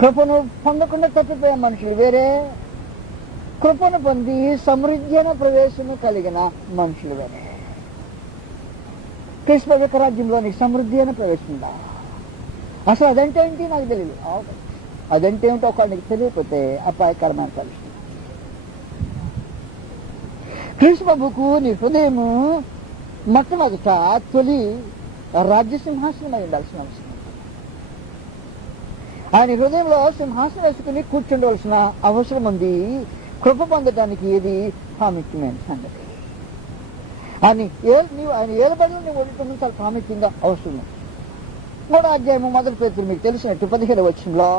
కృపను పొందకుండా తప్పిపోయే మనుషులు వేరే. కృపను పొంది సమృద్ధి ప్రవేశము కలిగిన మనుషులు వేరే. కృష్ణ యొక్క రాజ్యంలోని సమృద్ధి అయిన ప్రవేశం ఉందా అసలు అదంటే ఏంటి నాకు తెలియదు అదంటే ఏంటో ఒకరికి తెలియకపోతే అపాయకరమైన పరిస్థితి. కృష్ణ బాబుకు నీ హృదయము మొట్టమొదట తొలి రాజ్యసింహాసనం అయి ఉండాల్సిన అవసరం. ఆయన హృదయంలో సింహాసనం వేసుకుని కూర్చుండవలసిన అవసరం ఉంది. కృప పొందడానికి ఇది ప్రాముఖ్యమైన సంగతి. ఆయన ఏ నీవు ఆయన ఏలబడిలో నువ్వు ఉండటం చాలా ప్రాముఖ్యంగా అవసరం మూడో అధ్యాయము మొదటి పేరు మీకు తెలిసినట్టు పదిహేను వచ్చంలో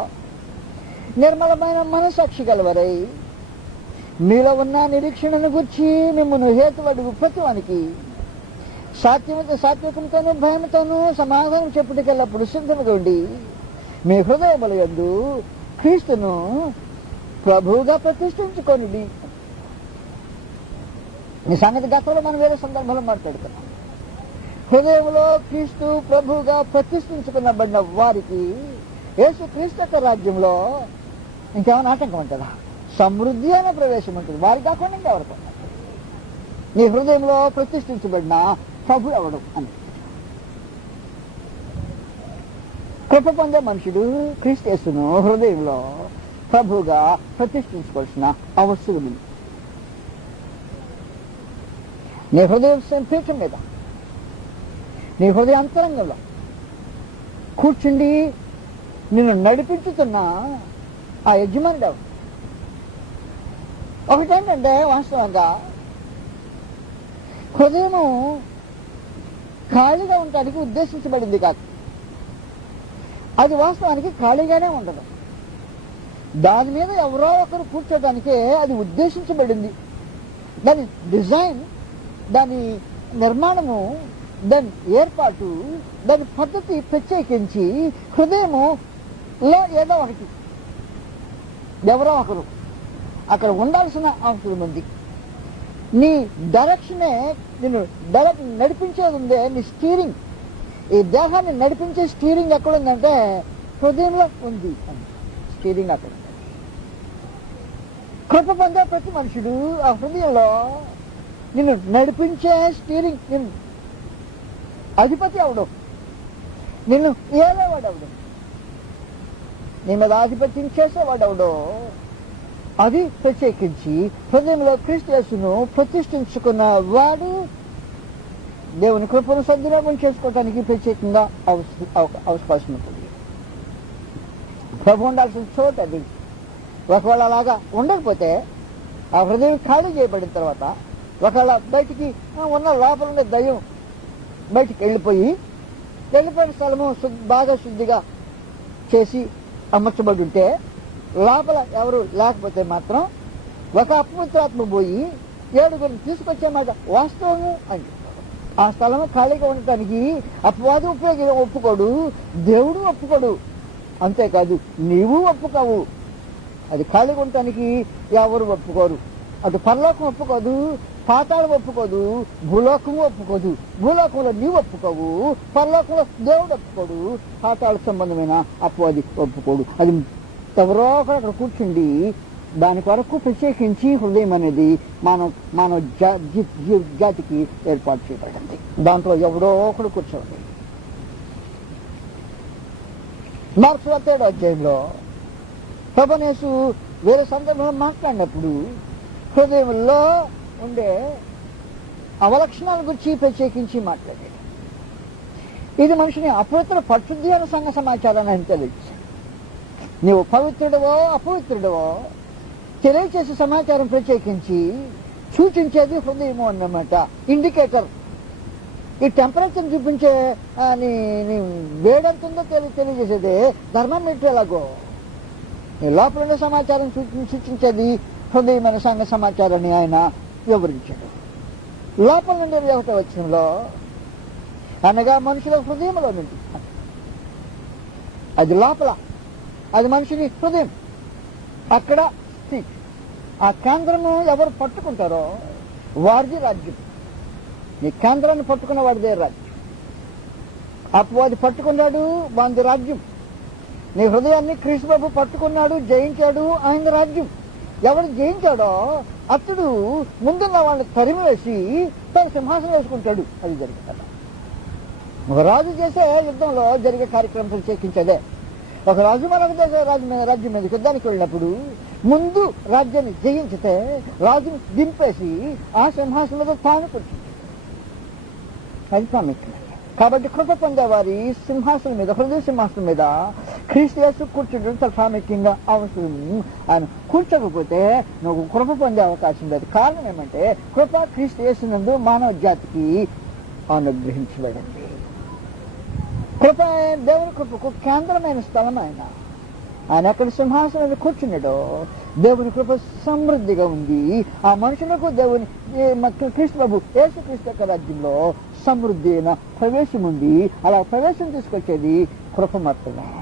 నిర్మలమైన మనసాక్షి గలవరై మీలో ఉన్న నిరీక్షణను గుర్చి మిమ్మల్ని హేతువడుగు ప్రతివానికి సాత్యమత సాత్వికంతోనూ భయంతోనూ సమాధానం చెప్పుటికెళ్ళప్పుడు సిద్ధముగా ఉండి మీ హృదయ యందు క్రీస్తును ప్రభువుగా ప్రతిష్ఠించుకొని ఈ సంగతి గతంలో మనం వేరే సందర్భంలో మాట్లాడుతున్నాం హృదయంలో క్రీస్తు ప్రభువుగా ప్రతిష్ఠించుకున్నబడిన వారికి యేసు క్రీస్తు యొక్క రాజ్యంలో ఇంకేమైనా ఆటంకం ఉంటుందా? సమృద్ధి అయిన ప్రవేశం ఉంటుంది. వారికి కాకుండా ఇంకెవరికి? నీ హృదయంలో ప్రతిష్ఠించబడిన ప్రభు ఎవడు అని. కృప పొందే మనుషుడు క్రీస్తేసును హృదయంలో ప్రభుగా ప్రతిష్ఠించుకోవాల్సిన అవసరం ఉంది. నీ హృదయం పీఠం మీద నీ హృదయ అంతరంగంలో కూర్చుండి నిన్ను నడిపించుతున్న ఆ యజమానుడు ఒకటేంటంటే వాస్తవంగా హృదయము ఖాళీగా ఉండటానికి ఉద్దేశించబడింది కాదు. అది వాస్తవానికి ఖాళీగానే ఉండదు. దాని మీద ఎవరో ఒకరు కూర్చోటానికే అది ఉద్దేశించబడింది. దాని డిజైన్ దాని నిర్మాణము దాని ఏర్పాటు దాని పద్ధతి ప్రత్యేకించి హృదయము లో ఏదో ఒకటి. ఎవరో ఒకరు. అక్కడ ఉండాల్సిన అవసరం ఉంది. నీ డైరెక్షనే నేను డైరెక్ట్ నడిపించేది ఉందే నీ స్టీరింగ్. ఈ దేహాన్ని నడిపించే స్టీరింగ్ ఎక్కడ ఉందంటే హృదయంలో ఉంది స్టీరింగ్ అక్కడ. ఉంది. కృప పొందే ప్రతి మనుషుడు ఆ హృదయంలో నిన్ను నడిపించే స్టీరింగ్ నిన్ను అధిపతి అవడం. నిన్ను ఏలేవాడు అవడం నీ మీద ఆధిపత్యం చేసేవాడు అవడం అది ప్రత్యేకించి హృదయంలో క్రీస్తును ప్రతిష్ఠించుకున్న వాడు దేవుని కృపను సద్వినియోగం చేసుకోవటానికి ప్రత్యేకంగా అవకాశం ఉంటుంది ప్రభు ఉండాల్సిన చోట అది ఒకవేళ అలాగా ఉండకపోతే ఆ హృదయం ఖాళీ చేయబడిన తర్వాత ఒకవేళ బయటికి ఉన్న లోపల ఉండే దయ్యం బయటికి వెళ్ళిపోయి వెళ్ళిపోయిన స్థలము బాగా శుద్ధిగా చేసి అమర్చబడి ఉంటే లోపల ఎవరు లేకపోతే మాత్రం ఒక అపవిత్రాత్మ పోయి ఏడుగురిని తీసుకొచ్చే మాట వాస్తవము అని ఆ స్థలం ఖాళీగా ఉండటానికి అపవాదం ఉపయోగి ఒప్పుకోడు దేవుడు ఒప్పుకోడు. అంతేకాదు నీవు ఒప్పుకోవు. అది ఖాళీగా ఉండటానికి ఎవరు ఒప్పుకోరు? అటు పరలోకం ఒప్పుకోదు పాతాళం ఒప్పుకోదు భూలోకము ఒప్పుకోదు. భూలోకంలో నీవు ఒప్పుకోవు పరలోకంలో దేవుడు ఒప్పుకోడు. పాతాళ సంబంధమైన అపవాది ఒప్పుకోడు. అది ఎవరో ఒకరు అక్కడ కూర్చుండి దాని కొరకు ప్రత్యేకించి హృదయం అనేది మన మన జీ- జీ- జాతికి ఏర్పాటు చేయబడింది. దాంట్లో ఎవడో ఒకడు కూర్చోండి. మార్క్స్ ఏడో అధ్యాయంలో ప్రభనేసు వేరే సందర్భంలో మాట్లాడినప్పుడు హృదయంలో ఉండే అవలక్షణాల గురించి ప్రత్యేకించి మాట్లాడాడు. ఇది మనిషిని అపవిత్ర పరిశుద్ధి అనే సంఘ సమాచారాన్ని ఆయన తెలియజేశాడు. నీవు పవిత్రుడవో అపవిత్రుడవో తెలియచేసే సమాచారం ప్రత్యేకించి సూచించేది హృదయము అన్నమాట. ఇండికేటర్ ఈ టెంపరేచర్ చూపించే నీ నీ వేడెంతుందో తెలి తెలియజేసేది థర్మామీటర్ ఎలాగో. లోపల ఉన్న సమాచారం సూచించేది హృదయమైన సంఘ సమాచారాన్ని ఆయన వివరించాడు. లోపల నుండి ఒకటి వచ్చంలో అనగా మనుషుల హృదయంలో నుండి. అది లోపల. అది మనిషిని హృదయం. అక్కడ సీట్ ఆ కేంద్రము ఎవరు పట్టుకుంటారో వారిది రాజ్యం. ఈ కేంద్రాన్ని పట్టుకున్న వాడిదే రాజ్యం. అపవాది పట్టుకున్నాడు వాంది రాజ్యం. నీ హృదయాన్ని కృష్ణబాబు పట్టుకున్నాడు జయించాడు ఆయన రాజ్యం. ఎవరు జయించాడో అతడు ముందున్న వాళ్ళని తరిమివేసి తన సింహాసనం వేసుకుంటాడు. అది జరిగే ఒక రాజు చేసే యుద్ధంలో జరిగే కార్యక్రమం ప్రత్యేకించదే ఒక రాజు మరొక దేశ రాజు మీద రాజ్యం మీద యుద్ధానికి వెళ్ళినప్పుడు ముందు రాజ్యాన్ని జయించితే రాజుని దింపేసి ఆ సింహాసనంలో తాను కూర్చుంటాడు అది కాబట్టి కృప పొందేవారి సింహాసనం మీద హృదయ సింహాసనం మీద క్రీస్తు యేసు కూర్చుండడం చాలా ప్రాముఖ్యంగా అవసరం. ఆయన కూర్చోకపోతే నువ్వు కృప పొందే అవకాశం లేదు. కారణం ఏమంటే కృప క్రీస్తు చేసినందు మానవ జాతికి అనుగ్రహించబడింది. కృప దేవుని కృపకు కేంద్రమైన స్థలం ఆయన. ఆయన అక్కడ సింహాసనం కూర్చున్నాడో. కూర్చున్నాడు దేవుని కృప సమృద్ధిగా ఉంది. ఆ మనుషులకు దేవుని కృష్ణ క్రీస్తు బాబు యేసు యొక్క రాజ్యంలో సమృద్ధి అయిన ప్రవేశం ఉంది. అలా ప్రవేశం తీసుకొచ్చేది కృప మాత్రమే.